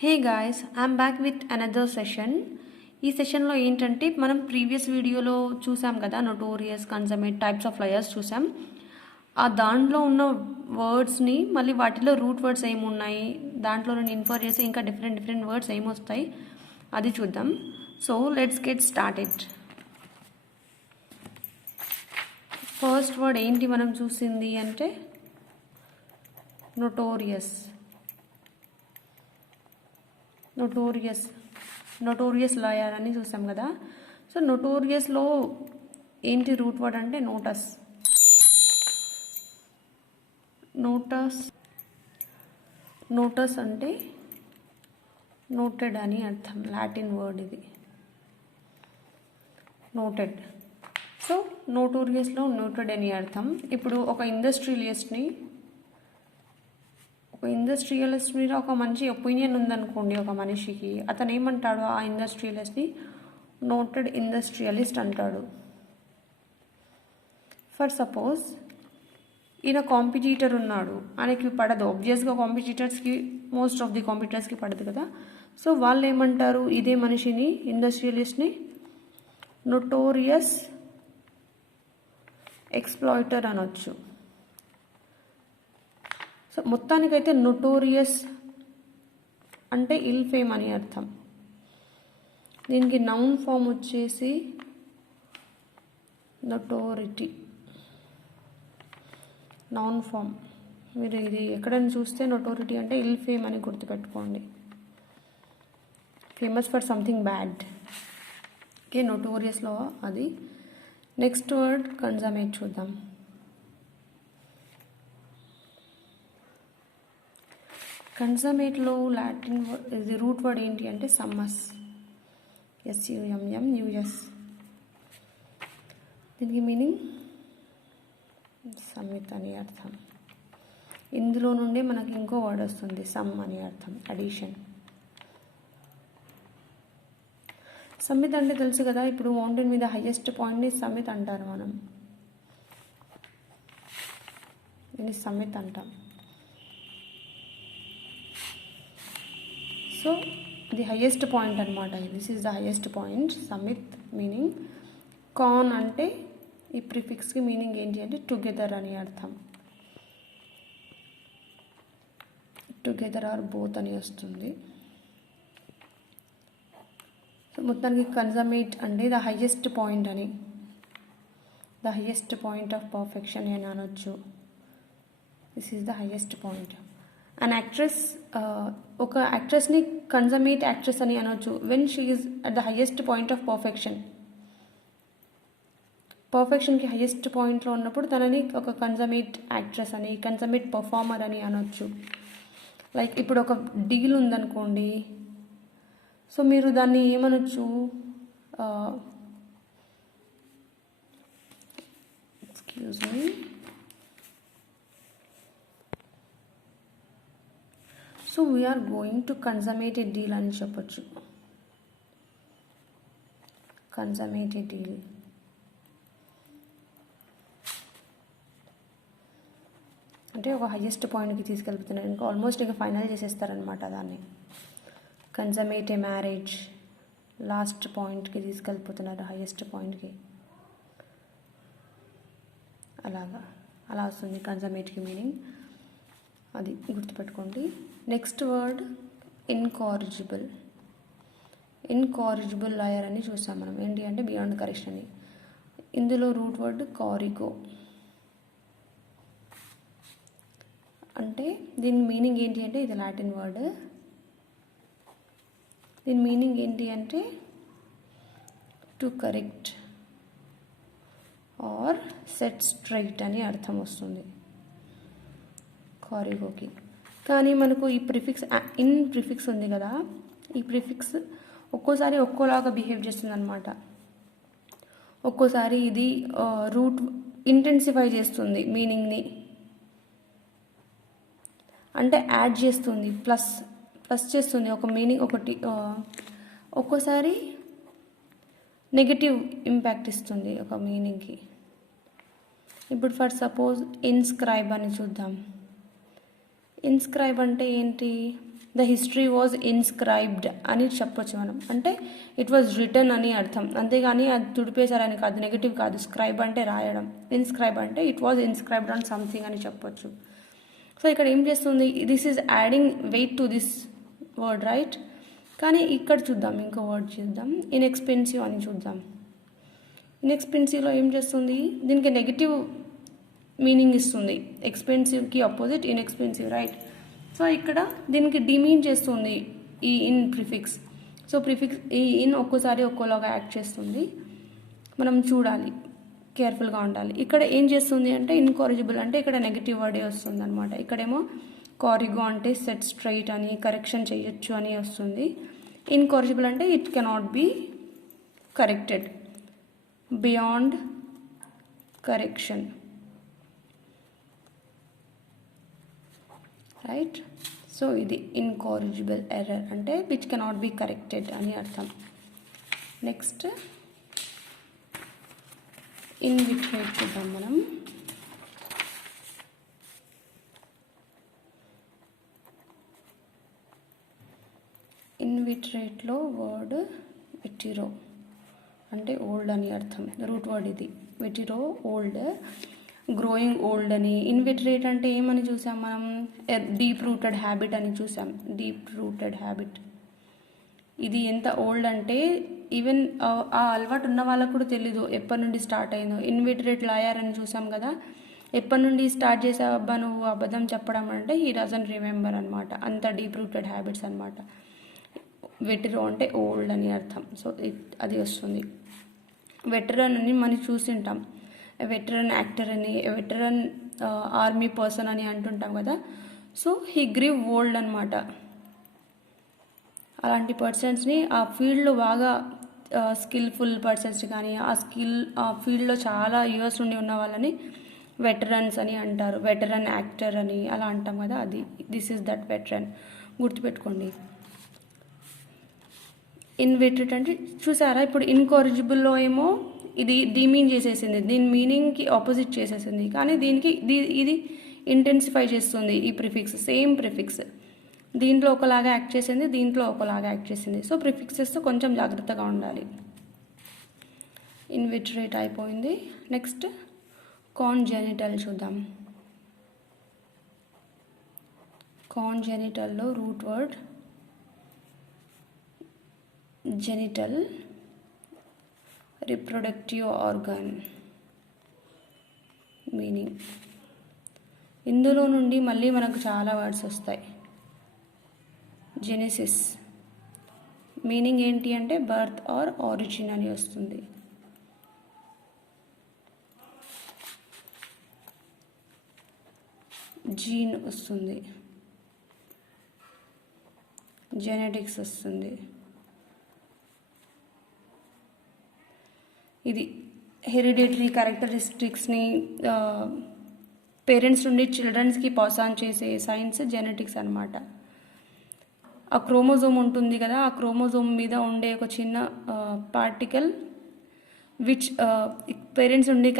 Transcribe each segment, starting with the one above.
Hey guys, I'm back with another session. ఈ సెషన్లో ఏంటంటే మనం ప్రీవియస్ వీడియోలో చూసాం కదా, నోటోరియస్, కన్సమేట్, టైప్స్ ఆఫ్ లయర్స్ చూసాం. ఆ దాంట్లో ఉన్న వర్డ్స్ని మళ్ళీ వాటిలో రూట్ వర్డ్స్ ఏమున్నాయి, దాంట్లో నేను ఇన్ఫర్ చేసి ఇంకా డిఫరెంట్ వర్డ్స్ ఏమొస్తాయి అది చూద్దాం. So let's get started. First word ఏంటి మనం చూసింది అంటే నోటోరియస్. నోటోరియస్ లాయర్ అని చూసాం కదా. సో నోటోరియస్లో ఏంటి రూట్ వర్డ్ అంటే నోటస్. అంటే నోటెడ్ అని అర్థం, లాటిన్ వర్డ్ ఇది, నోటెడ్. సో నోటోరియస్లో నోటెడ్ అని అర్థం. ఇప్పుడు ఒక ఇండస్ట్రియలిస్ట్ మీద ఒక మంచి ఒపీనియన్ ఉందనుకోండి ఒక మనిషికి, అతను ఏమంటాడు, ఆ ఇండస్ట్రియలిస్ట్ని నోటెడ్ ఇండస్ట్రియలిస్ట్ అంటాడు. ఫర్ సపోజ్ ఈయన కాంపిటీటర్ ఉన్నాడు, ఆయనకి పడదు, ఆబ్వియస్గా మోస్ట్ ఆఫ్ ది కాంపిటీటర్స్కి పడదు కదా. సో వాళ్ళు ఏమంటారు, ఇదే మనిషిని, ఇండస్ట్రియలిస్ట్ని నోటోరియస్ ఎక్స్ప్లాయిటర్ అనొచ్చు. సో మొత్తానికైతే నోటోరియస్ అంటే ఇల్ ఫేమ్ అని అర్థం. దీనికి నౌన్ ఫామ్ వచ్చేసి నోటోరిటీ. నౌన్ ఫామ్ మీరు ఇది ఎక్కడైనా చూస్తే నోటోరిటీ అంటే ఇల్ ఫేమ్ అని గుర్తుపెట్టుకోండి, famous for something bad. Okay, నోటోరియస్లో అది. నెక్స్ట్ వర్డ్ కన్సమేట్ చూద్దాం. కన్సమేట్లో లాటిన్ ఇది రూట్ వర్డ్ ఏంటి అంటే సమ్మస్, SUMMUS. దీనికి మీనింగ్ సమ్మిత్ అని అర్థం. ఇందులో నుండి మనకి ఇంకో వర్డ్ వస్తుంది, సమ్ అని అర్థం, అడిషన్. సమ్మిత్ అంటే తెలుసు కదా, ఇప్పుడు మౌంటైన్ మీద హైయెస్ట్ పాయింట్ని సమ్మిత్ అంటారు మనం, దీన్ని సమ్మిత్ అంటాం. సో ది హైయెస్ట్ పాయింట్ అనమాట, this is the highest point. Summit meaning. Con అంటే ఈ ప్రిఫిక్స్కి మీనింగ్ ఏంటి అంటే టుగెదర్ అని అర్థం, టుగెదర్ ఆర్ బోత్ అని వస్తుంది. సో మొత్తానికి కన్సమేట్ అంటే ద హైయెస్ట్ పాయింట్ అని, the highest point of perfection అని అనొచ్చు. This is the highest point. And actress, ఒక యాక్ట్రెస్ని కన్సమేట్ యాక్ట్రెస్ అని అనొచ్చు when she is at the highest point of పర్ఫెక్షన్కి హైయెస్ట్ పాయింట్లో ఉన్నప్పుడు తనని ఒక కన్సమేట్ యాక్ట్రెస్ అని, కన్సమేట్ పర్ఫార్మర్ అని అనొచ్చు. లైక్ ఇప్పుడు ఒక డీల్ ఉందనుకోండి, సో మీరు దాన్ని ఏమనొచ్చు, excuse me, so we're going to consummate a deal అని చెప్పొచ్చు. కన్సమేట్ ఏ డీల్ అంటే ఒక హైయెస్ట్ పాయింట్కి తీసుకెళ్తున్నారు, ఇంకా ఆల్మోస్ట్ ఇంకా ఫైనల్ చేసేస్తారనమాట దాన్ని. కన్సమేట్ ఏ మ్యారేజ్, లాస్ట్ పాయింట్కి తీసుకెళ్ళిపోతున్నారు, హైయెస్ట్ పాయింట్కి. అలా వస్తుంది కన్సమేట్కి మీనింగ్, అది గుర్తుపెట్టుకోండి. Next word ఇన్కారిజిబుల్. ఇన్కారిజిబుల్ లాయర్ అని చూసాం మనం, ఏంటి అంటే బియాండ్ కరెక్షన్ అని. ఇందులో రూట్ వర్డ్ కారిగో. అంటే దీని మీనింగ్ ఏంటి అంటే ఇది లాటిన్ వర్డ్. దీని మీనింగ్ ఏంటి అంటే to correct or set straight అని అర్థం వస్తుంది కారిగోకి. కానీ మనకు ఈ ప్రిఫిక్స్ ఉంది కదా, ఈ ప్రిఫిక్స్ ఒక్కోసారి ఒక్కోలాగా బిహేవ్ చేస్తుంది అనమాట. ఒక్కోసారి ఇది రూట్ ఇంటెన్సిఫై చేస్తుంది మీనింగ్ని, అంటే యాడ్ చేస్తుంది, ప్లస్ చేస్తుంది ఒక మీనింగ్ ఒకటి. ఒక్కోసారి నెగటివ్ ఇంపాక్ట్ ఇస్తుంది ఒక మీనింగ్కి. ఇప్పుడు ఫర్ సపోజ్ ఇన్స్క్రైబ్ అని చూద్దాం. ఇన్స్క్రైబ్ అంటే ఏంటి, ద హిస్టరీ వాజ్ ఇన్స్క్రైబ్డ్ అని చెప్పొచ్చు మనం. అంటే ఇట్ వాజ్ రిటర్న్ అని అర్థం, అంతేగాని అది తుడిపేశారని కాదు, నెగిటివ్ కాదు. స్క్రైబ్ అంటే రాయడం, ఇన్స్క్రైబ్ అంటే it was inscribed on something అని చెప్పొచ్చు. సో ఇక్కడ ఏం చేస్తుంది, this is adding weight to this word, right. కానీ ఇక్కడ చూద్దాం, ఇంకో వర్డ్ చూద్దాం, ఇన్ఎక్స్పెన్సివ్ అని చూద్దాం. ఇన్ఎక్స్పెన్సివ్లో ఏం చేస్తుంది, దీనికి నెగిటివ్ మీనింగ్ ఇస్తుంది. ఎక్స్పెన్సివ్కి అపోజిట్ ఇన్ఎక్స్పెన్సివ్, రైట్. సో ఇక్కడ దీనికి డిమీన్ చేస్తుంది ఈ ఇన్ ప్రిఫిక్స్. సో ప్రిఫిక్స్ ఈ ఇన్ ఒక్కోసారి ఒక్కోలాగా యాక్ట్ చేస్తుంది, మనం చూడాలి, కేర్ఫుల్గా ఉండాలి. ఇక్కడ ఏం చేస్తుంది అంటే ఇన్కారిజిబుల్ అంటే ఇక్కడ నెగిటివ్ వర్డే వస్తుంది అనమాట. ఇక్కడేమో కారిగో అంటే సెట్ స్ట్రైట్ అని, కరెక్షన్ చేయొచ్చు అని వస్తుంది. ఇన్కారిజిబుల్ అంటే it cannot be corrected, beyond correction, right. So ఇది ఇన్కారిజిబుల్ ఎర్రర్ అంటే విచ్ కెనాట్ బి కరెక్టెడ్ అని అర్థం. నెక్స్ట్ ఇన్విట్రేట్ చూద్దాం మనం. ఇన్విట్రేట్లో వర్డ్ వెటిరో అంటే ఓల్డ్ అని అర్థం, రూట్ వర్డ్ ఇది. వెటిరో ఓల్డ్, గ్రోయింగ్ ఓల్డ్ అని. ఇన్విట్రేట్ అంటే ఏమని చూసాం మనం, డీప్ రూటెడ్ హ్యాబిట్ అని చూసాం. డీప్ రూటెడ్ హ్యాబిట్ ఇది ఎంత ఓల్డ్ అంటే ఈవెన్ ఆ అలవాటు ఉన్న వాళ్ళకు కూడా తెలీదు ఎప్పటి నుండి స్టార్ట్ అయిందో. ఇన్విట్రేట్ లాయర్ అని చూసాం కదా, ఎప్పటి నుండి స్టార్ట్ చేసావు అబ్బా నువ్వు అబద్ధం చెప్పడం అంటే హీ డజంట్ రిమెంబర్ అనమాట. అంత డీప్ రూటెడ్ హ్యాబిట్స్ అనమాట. వెటిరో అంటే ఓల్డ్ అని అర్థం. సో అది వస్తుంది. వెటరన్ అని మనం చూసింటాం, వెటరన్ యాక్టర్ అని, వెటరన్ ఆర్మీ పర్సన్ అని అంటుంటాం కదా. సో హీ గ్రీవ్ ఓల్డ్ అనమాట. అలాంటి పర్సన్స్ని ఆ ఫీల్డ్లో బాగా స్కిల్ఫుల్ పర్సన్స్ కానీ ఆ ఫీల్డ్లో చాలా ఇయర్స్ నుండి ఉన్న వాళ్ళని వెటరన్స్ అని అంటారు. వెటరన్ యాక్టర్ అని అలా అంటాం కదా, అది దిస్ ఈజ్ దట్ వెటరన్, గుర్తుపెట్టుకోండి. ఇన్విట్రేట్ అంటే చూసారా, ఇప్పుడు ఇన్కారిజిబుల్లో ఏమో ఇది డిమీన్ చేసేసింది, దీని మీనింగ్కి ఆపోజిట్ చేసేసింది. కానీ దీనికి ఇది ఇంటెన్సిఫై చేస్తుంది ఈ ప్రిఫిక్స్, సేమ్ ప్రిఫిక్స్. దీంట్లో ఒకలాగా యాక్ట్ చేసింది, దీంట్లో ఒకలాగా యాక్ట్ చేసింది. సో ప్రిఫిక్సెస్తో కొంచెం జాగ్రత్తగా ఉండాలి. ఇన్విట్రేట్ అయిపోయింది. నెక్స్ట్ కాన్జెనిటల్ చూద్దాం. కాన్జెనిటల్లో root word genital, reproductive organ meaning. ఇందులో నుండి మళ్ళీ మనకు చాలా వర్డ్స్ వస్తాయి. జెనెసిస్ మీనింగ్ ఏంటి అంటే బర్త్ ఆర్ ఆరిజిన్ అని వస్తుంది. జీన్ వస్తుంది, జెనెటిక్స్ వస్తుంది. ఇది హెరిడిటరీ క్యారెక్టరిస్టిక్స్ని పేరెంట్స్ నుండి చిల్డ్రన్స్కి పాస్ ఆన్ చేసే సైన్స్ జెనెటిక్స్ అనమాట. ఆ క్రోమోజోమ్ ఉంటుంది కదా, ఆ క్రోమోజోమ్ మీద ఉండే ఒక చిన్న పార్టికల్ విచ్ పేరెంట్స్ నుండి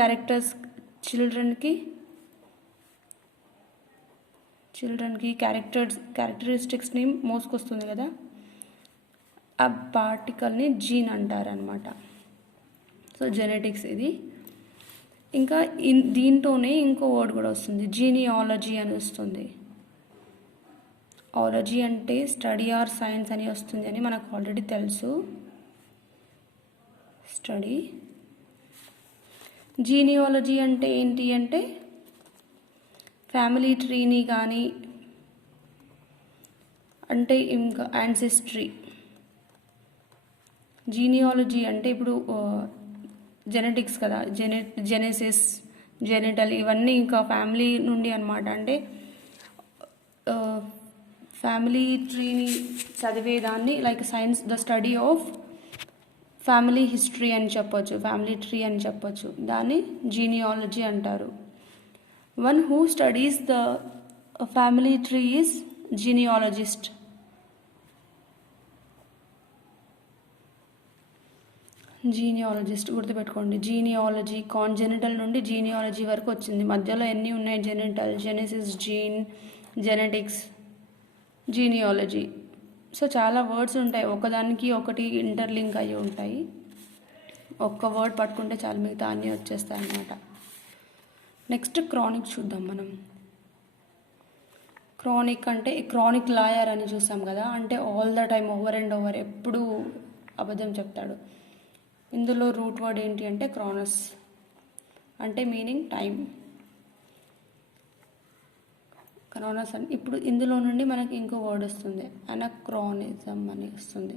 చిల్డ్రన్కి క్యారెక్టరిస్టిక్స్ని మోసుకొస్తుంది కదా, ఆ పార్టికల్ని జీన్ అంటారనమాట. సో జెనెటిక్స్ ఇది. ఇంకా దీంతోనే ఇంకో వర్డ్ కూడా వస్తుంది, జీనియాలజీ అని వస్తుంది. ఆలజీ అంటే స్టడీ ఆర్ సైన్స్ అని వస్తుంది అని మనకు ఆల్రెడీ తెలుసు. స్టడీ. జీనియాలజీ అంటే ఏంటి అంటే ఫ్యామిలీ ట్రీని కానీ అంటే ఇంకా యాన్సెస్ట్రీ. జీనియాలజీ అంటే ఇప్పుడు జెనెటిక్స్ కదా, జెనెసిస్, జెనిటల్ ఇవన్నీ ఇంకా ఫ్యామిలీ నుండి అనమాట. అంటే ఫ్యామిలీ ట్రీని చదివేదాన్ని like science, the study of family history అని చెప్పొచ్చు, ఫ్యామిలీ ట్రీ అని చెప్పొచ్చు. దాన్ని జీనియాలజీ అంటారు. One who studies the family tree is genealogist. Genealogist గుర్తుపెట్టుకోండి. జీనియాలజీ కాన్జెనిటల్ నుండి జీనియాలజీ వరకు వచ్చింది. మధ్యలో ఎన్ని ఉన్నాయి, genital, genesis, gene, genetics, genealogy. So చాలా వర్డ్స్ ఉంటాయి, ఒకదానికి ఒకటి ఇంటర్లింక్ అయ్యి ఉంటాయి. ఒక్క వర్డ్ పట్టుకుంటే చాలా మిగతా అన్నీ వచ్చేస్తాయి అన్నమాట. నెక్స్ట్ క్రానిక్ చూద్దాం మనం. క్రానిక్ అంటే క్రానిక్ లాయర్ అని చూసాం కదా, అంటే all the time over and over ఎప్పుడు అబద్ధం చెప్తాడు. ఇందులో రూట్ వర్డ్ ఏంటి అంటే క్రానస్, అంటే మీనింగ్ టైం. క్రానస్ అని ఇప్పుడు ఇందులో నుండి మనకి ఇంకో వర్డ్ వస్తుంది, అనక్రానిజం అని వస్తుంది.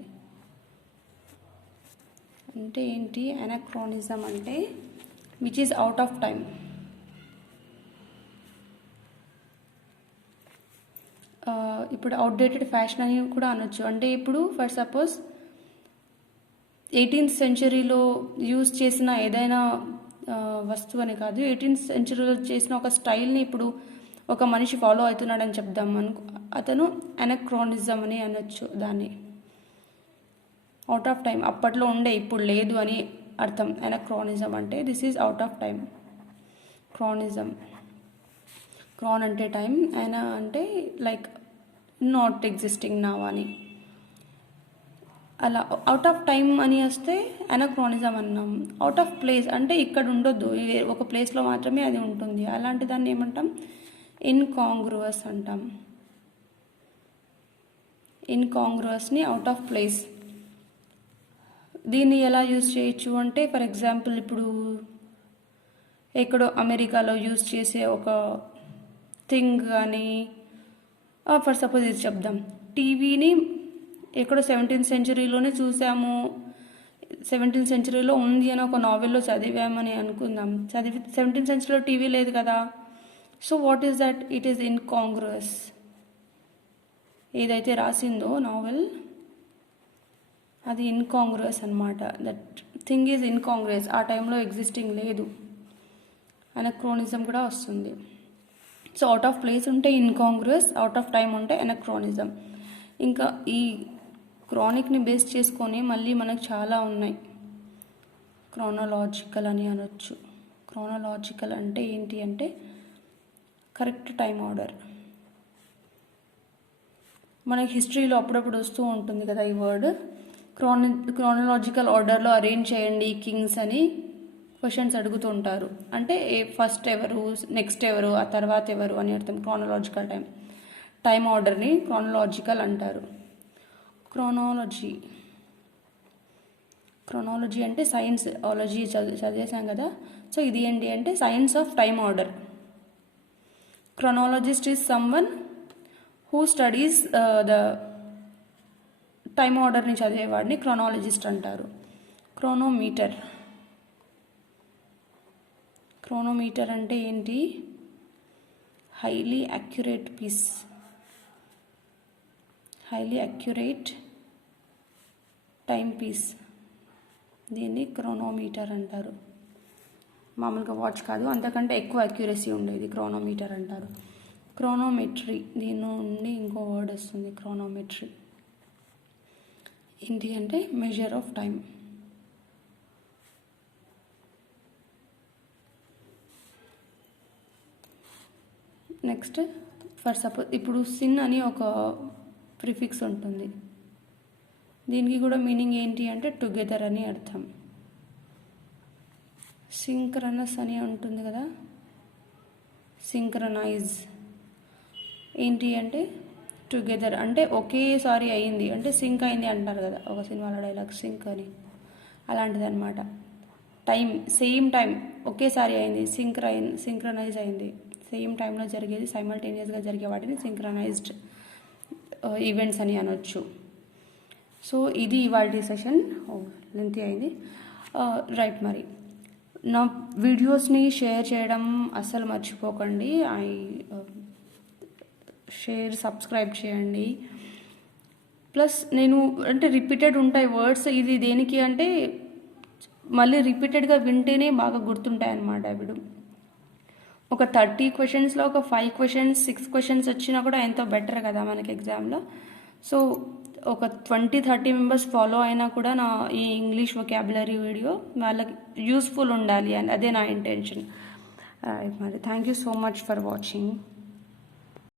అంటే ఏంటి అనక్రానిజం అంటే which is out of time. ఇప్పుడు అవుట్డేటెడ్ ఫ్యాషన్ అని కూడా అనొచ్చు. అంటే ఇప్పుడు ఫర్ సపోజ్ 18th సెంచరీలో యూజ్ చేసిన ఏదైనా వస్తువు అని కాదు, 18th సెంచరీలో చేసిన ఒక స్టైల్ని ఇప్పుడు ఒక మనిషి ఫాలో అవుతున్నాడని చెప్దాం అనుకో, అతను అనక్రానిజం అని అనొచ్చు దాన్ని. అవుట్ ఆఫ్ టైం, అప్పట్లో ఉండే ఇప్పుడు లేదు అని అర్థం. అనక్రానిజం అంటే this is out of time. Chronism, chron అంటే టైం, అయినా అంటే లైక్ నాట్ ఎగ్జిస్టింగ్ నౌ అని. అలా అవుట్ ఆఫ్ టైం అని వస్తే అనక్రానిజం అన్నాం. అవుట్ ఆఫ్ ప్లేస్ అంటే ఇక్కడ ఉండొద్దు, ఒక ప్లేస్లో మాత్రమే అది ఉంటుంది, అలాంటి దాన్ని ఏమంటాం ఇన్కాంగ్రువస్ అంటాం. ఇన్కాంగ్రువస్ని అవుట్ ఆఫ్ ప్లేస్. దీన్ని ఎలా యూజ్ చేయొచ్చు అంటే ఫర్ ఎగ్జాంపుల్ ఇప్పుడు ఎక్కడో అమెరికాలో యూజ్ చేసే ఒక థింగ్ కానీ, ఫర్ సపోజ్ ఇది చెప్దాం, టీవీని ఎక్కడో 17th సెంచరీలోనే చూసాము, 17th సెంచరీలో ఉంది అని ఒక నావెల్లో చదివామని అనుకుందాం. 17th సెంచరీలో టీవీ లేదు కదా. So what is that? It is incongruous. ఏదైతే రాసిందో నావెల్ అది ఇన్కాంగ్రువస్ అనమాట. దట్ థింగ్ ఈజ్ ఇన్కాంగ్రువస్, ఆ టైంలో ఎగ్జిస్టింగ్ లేదు. అనక్రోనిజం కూడా వస్తుంది. సో అవుట్ ఆఫ్ ప్లేస్ ఉంటే ఇన్కాంగ్రువస్, అవుట్ ఆఫ్ టైం ఉంటే అనక్రోనిజం. ఇంకా ఈ క్రానిక్ని బేస్ చేసుకొని మళ్ళీ మనకు చాలా ఉన్నాయి. క్రానలాజికల్ అని అనొచ్చు. క్రానలాజికల్ అంటే ఏంటి అంటే కరెక్ట్ టైం ఆర్డర్. మనకి హిస్టరీలో అప్పుడప్పుడు వస్తూ ఉంటుంది కదా ఈ వర్డ్. క్రానలాజికల్ ఆర్డర్లో అరేంజ్ చేయండి కింగ్స్ అని క్వశ్చన్స్ అడుగుతుంటారు. అంటే ఫస్ట్ ఎవరు, నెక్స్ట్ ఎవరు, ఆ తర్వాత ఎవరు అని అర్థం. క్రానలాజికల్ టైం ఆర్డర్ని క్రానలాజికల్ అంటారు. క్రానాలజీ అంటే సైన్స్, ఆలజీ చదివేసాం కదా. సో ఇది ఏంటి అంటే science of time order. Chronologist is someone who studies the time ఆర్డర్ని చదివేవాడిని క్రానాలజిస్ట్ అంటారు. క్రోనోమీటర్ అంటే ఏంటి? Highly accurate piece, highly accurate time piece, దీన్ని క్రోనోమీటర్ అంటారు. మామూలుగా వాచ్ కాదు, అంతకంటే ఎక్కువ అక్యురసీ ఉండేది క్రోనోమీటర్ అంటారు. క్రోనోమెట్రీ, దీని నుండి ఇంకో వర్డ్ వస్తుంది క్రోనోమెట్రీ. ఏంటి అంటే measure of time. Next for suppose ఇప్పుడు సిన్ అని ఒక ప్రిఫిక్స్ ఉంటుంది, దీనికి కూడా మీనింగ్ ఏంటి అంటే టుగెదర్ అని అర్థం. సింక్రనస్ అని ఉంటుంది కదా, సింక్రనైజ్ ఏంటి అంటే టుగెదర్, అంటే ఒకేసారి అయింది అంటే సింక్ అయింది అంటారు కదా ఒక సినిమాలో డైలాగ్, సింక్ అని, అలాంటిది అనమాట. సేమ్ టైం ఒకేసారి అయింది, సింక్రనైజ్ అయింది. సేమ్ టైంలో జరిగేది, సైమల్టేనియస్గా జరిగే వాటిని సింక్రనైజ్డ్ ఈవెంట్స్ అని అనొచ్చు. సో ఇది ఇవాల్టి సెషన్, లెంతీ అయింది రైట్. మరి నా వీడియోస్ని షేర్ చేయడం అస్సలు మర్చిపోకండి. సబ్స్క్రైబ్ చేయండి. ప్లస్ నేను అంటే రిపీటెడ్ ఉంటాయి వర్డ్స్, ఇది దేనికి అంటే మళ్ళీ రిపీటెడ్గా వింటేనే బాగా గుర్తుంటాయి అన్నమాట. ఇప్పుడు ఒక 30 క్వశ్చన్స్లో ఒక 5 క్వశ్చన్స్ 6 క్వశ్చన్స్ వచ్చినా కూడా ఎంతో బెటర్ కదా మనకి ఎగ్జామ్లో. సో ఒక 20-30 మెంబర్స్ ఫాలో అయినా కూడా నా ఈ ఇంగ్లీష్ వొకాబులరీ వీడియో వాళ్ళకి యూస్ఫుల్ ఉండాలి, అండ్ అదే నా ఇంటెన్షన్. మరి thank you so much for watching.